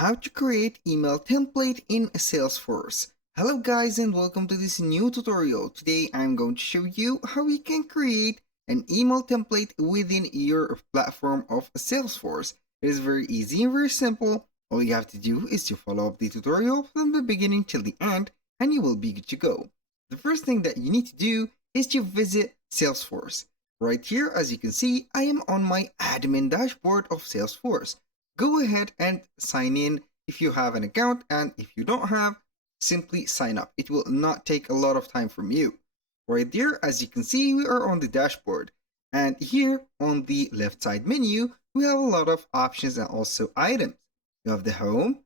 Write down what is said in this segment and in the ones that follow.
how to create email template in Salesforce. Hello guys and welcome to this new tutorial. Today I'm going to show you how you can create an email template within your platform of Salesforce. It is very easy and very simple. All you have to do is to follow up the tutorial from the beginning till the end and you will be good to go. The first thing that you need to do is to visit Salesforce. Right here, as you can see, I am on my admin dashboard of Salesforce. Go ahead and sign in if you have an account, and if you don't have, simply sign up. It will not take a lot of time from you. Right there, as you can see, we are on the dashboard, and here on the left side menu we have a lot of options and also items. You have the home,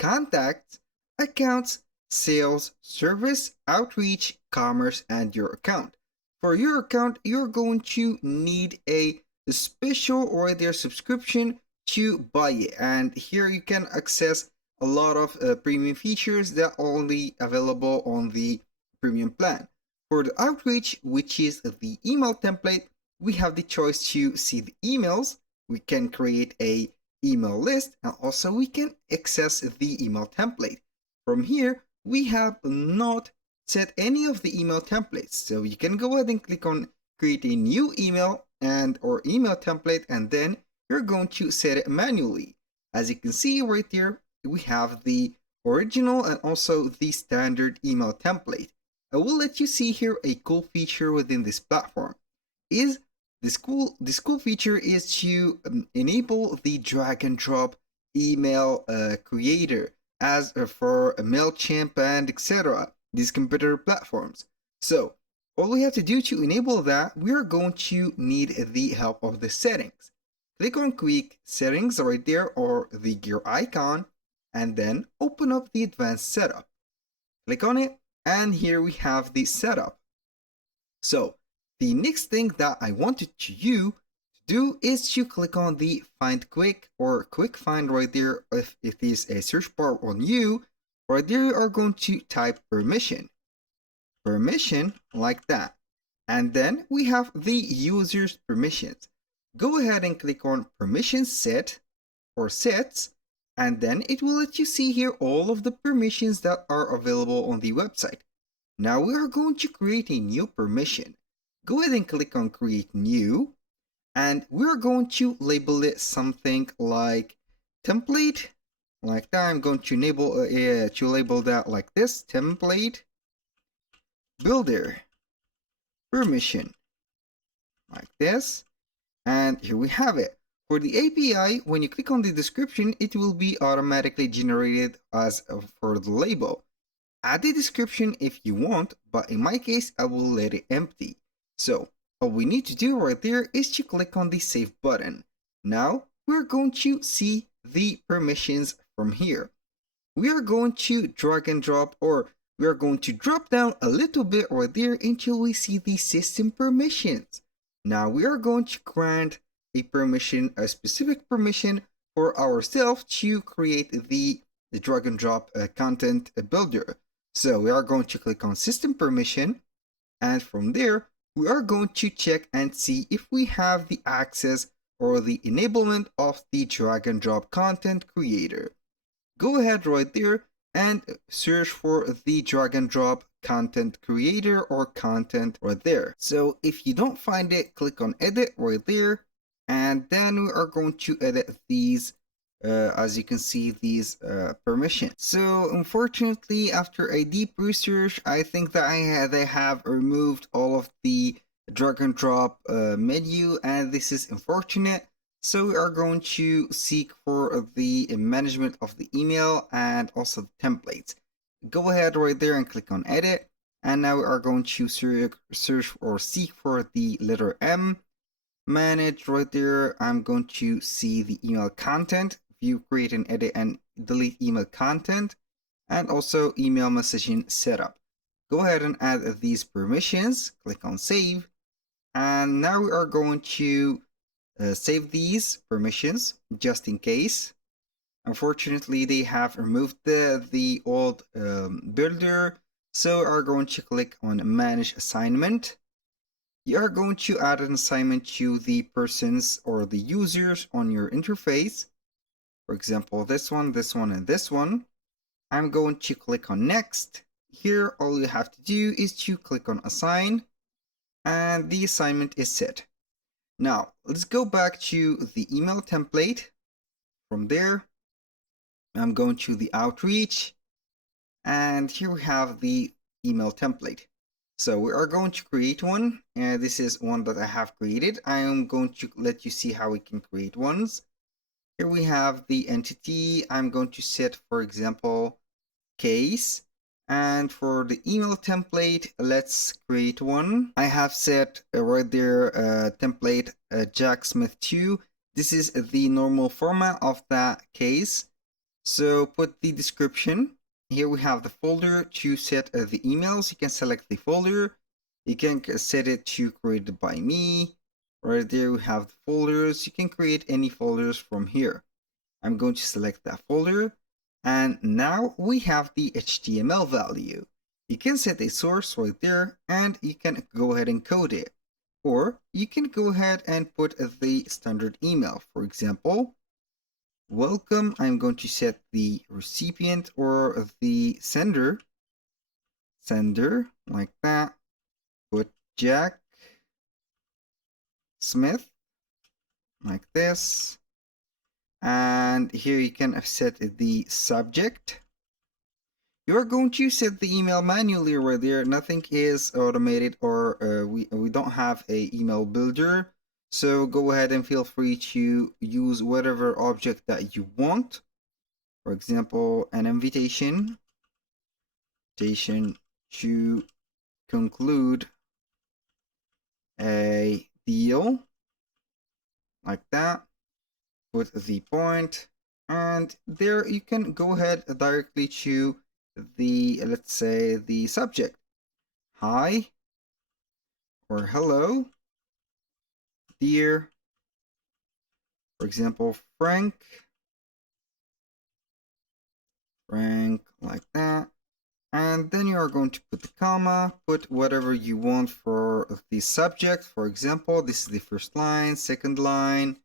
contacts, accounts, sales, service, outreach, commerce, and your account. For your account, you're going to need a special right there subscription to buy it, and here you can access a lot of premium features that are only available on the premium plan. For the outreach, which is the email template, we have the choice to see the emails. We can create a email list, and also we can access the email template. From here, we have not set any of the email templates, so you can go ahead and click on create a new email and or email template, and then you're going to set it manually. As you can see right there, we have the original and also the standard email template. I will let you see here a cool feature within this platform. Is this cool feature is to enable the drag and drop email creator as for MailChimp and etc. these competitor platforms. So all we have to do to enable that, we are going to need the help of the settings. Click on Quick Settings right there, or the gear icon, and then open up the Advanced Setup. Click on it, and here we have the setup. So the next thing that I wanted you to do is to click on the Find Quick or Quick Find right there. If it is a search bar on you, right there you are going to type permission like that, and then we have the user's permissions. Go ahead and click on permissions set or sets, and then it will let you see here all of the permissions that are available on the website. Now we are going to create a new permission. Go ahead and click on create new, and we're going to label it something like template, like that. I'm going to label that like this: template builder permission, like this. And here we have it. For the API, when you click on the description, it will be automatically generated as for the label. Add the description if you want, but in my case, I will let it empty. So all we need to do right there is to click on the save button. Now we're going to see the permissions from here. We are going to drag and drop, or we are going to drop down a little bit right there until we see the system permissions. Now we are going to grant a specific permission for ourselves to create the drag and drop content builder. So we are going to click on system permission, and from there we are going to check and see if we have the access or the enablement of the drag and drop content creator. Go ahead right there and search for the drag and drop content creator or content right there. So if you don't find it, click on edit right there, and then we are going to edit these as you can see, these permissions. So unfortunately, after a deep research, I think that they have removed all of the drag and drop menu, and this is unfortunate. So we are going to seek for the management of the email and also the templates. Go ahead right there and click on edit, and now we are going to search or seek for the letter M. Manage right there. I'm going to see the email content, view, create and edit and delete email content, and also email messaging setup. Go ahead and add these permissions, click on save, and now we are going to save these permissions just in case. Unfortunately, they have removed the old builder, so we are going to click on manage assignment. You are going to add an assignment to the persons or the users on your interface. For example, this one, and this one. I'm going to click on next. Here, all you have to do is to click on assign, and the assignment is set. Now, let's go back to the email template. From there, I'm going to the outreach, and here we have the email template. So we are going to create one, and this is one that I have created. I am going to let you see how we can create ones. Here we have the entity. I'm going to set, for example, case. And for the email template, let's create one. I have set right there template Jack Smith 2. This is the normal format of that case. So put the description. Here we have the folder to set the emails. You can select the folder. You can set it to created by me. Right there we have the folders. You can create any folders from here. I'm going to select that folder. And now we have the HTML value. You can set a source right there and you can go ahead and code it. Or you can go ahead and put the standard email. For example, welcome. I'm going to set the recipient or the sender like that. Put Jack Smith like this. And here you can set the subject. You're going to set the email manually right there. Nothing is automated, or we don't have a email builder. So go ahead and feel free to use whatever object that you want. For example, an invitation to conclude a deal like that. Put the point, and there you can go ahead directly to the, let's say, the subject. Hi or hello, dear, for example, Frank like that. And then you are going to put the comma, put whatever you want for the subject. For example, this is the first line, second line.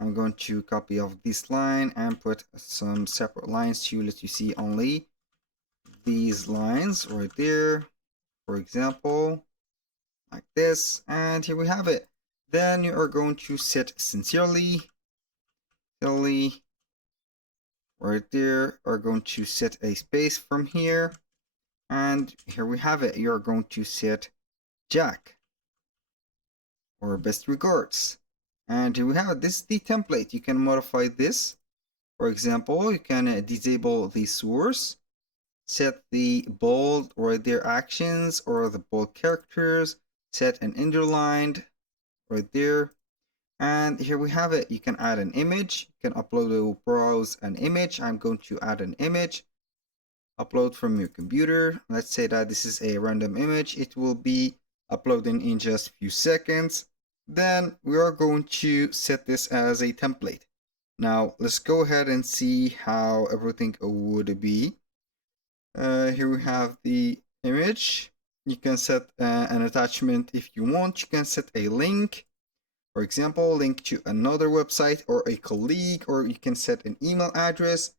I'm going to copy off this line and put some separate lines to let you see only these lines right there. For example, like this, and here we have it. Then you are going to set sincerely right there. Are going to set a space from here, and here we have it. You're going to set Jack or best regards, and here we have it. This is the template. You can modify this. For example, you can disable the source, set the bold right there actions or the bold characters, set an underlined right there. And here we have it. You can add an image. You can upload or browse an image. I'm going to add an image. Upload from your computer. Let's say that this is a random image. It will be uploading in just a few seconds. Then we are going to set this as a template. Now let's go ahead and see how everything would be. Here we have the image. You can set an attachment if you want. You can set a link. For example, link to another website or a colleague, or you can set an email address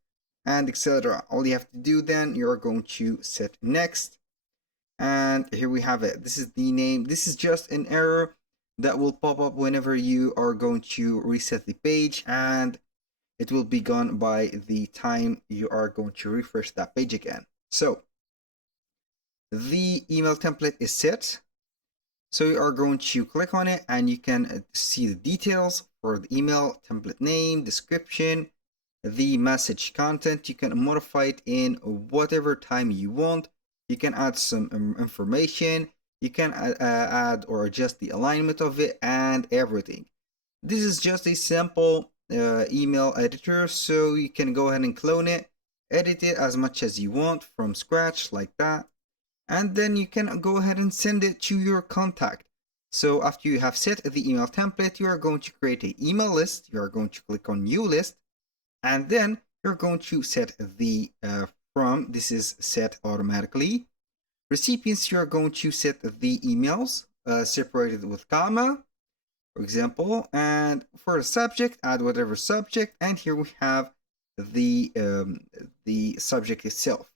and etc. All you have to do then, you're going to set next. And here we have it. This is the name. This is just an error that will pop up whenever you are going to reset the page, and it will be gone by the time you are going to refresh that page again. So the email template is set. So you are going to click on it and you can see the details for the email template name, description, the message content. You can modify it in whatever time you want. You can add some information. You can add or adjust the alignment of it and everything. This is just a simple email editor, so you can go ahead and clone it, edit it as much as you want from scratch like that. And then you can go ahead and send it to your contact. So after you have set the email template, you are going to create an email list. You are going to click on new list, and then you're going to set the from. This is set automatically. Recipients, you are going to set the emails separated with comma, for example. And for the subject, add whatever subject. And here we have the subject itself.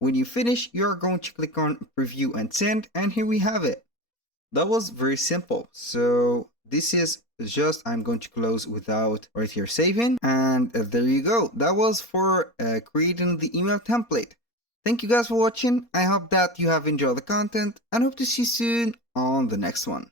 When you finish, you are going to click on preview and send, and here we have it. That was very simple. So this is just, I'm going to close without right here saving, and there you go. That was for creating the email template. Thank you guys for watching. I hope that you have enjoyed the content and hope to see you soon on the next one.